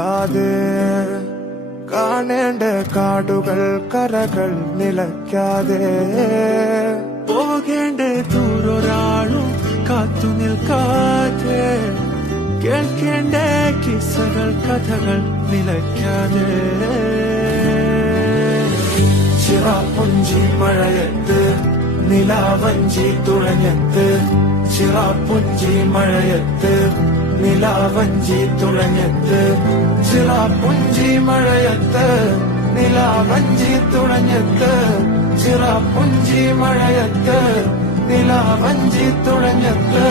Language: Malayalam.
നില്ലാതെ കാണേണ്ട കാടുകൾ കരകൾ നിലയ്ക്കാതെ പോകേണ്ട ദൂരൊരാളും കാത്തു നിൽക്കാതെ കേൾക്കേണ്ട കിസ്സകൾ കഥകൾ നിലയ്ക്കാതെ ചിറാപ്പുഞ്ചി മഴയത്ത് നിലാവഞ്ചി തുഴഞ്ഞത്ത് ചിറാപ്പുഞ്ചി മഴയത്ത് നിലാവഞ്ചി തുഴഞ്ഞത്ത് ചിറാപ്പുഞ്ചി മഴയത്ത് നിലാവഞ്ചി തുഴഞ്ഞത്ത് ചിറാപ്പുഞ്ചി മഴയത്ത് നിലാവഞ്ചി തുഴഞ്ഞത്ത്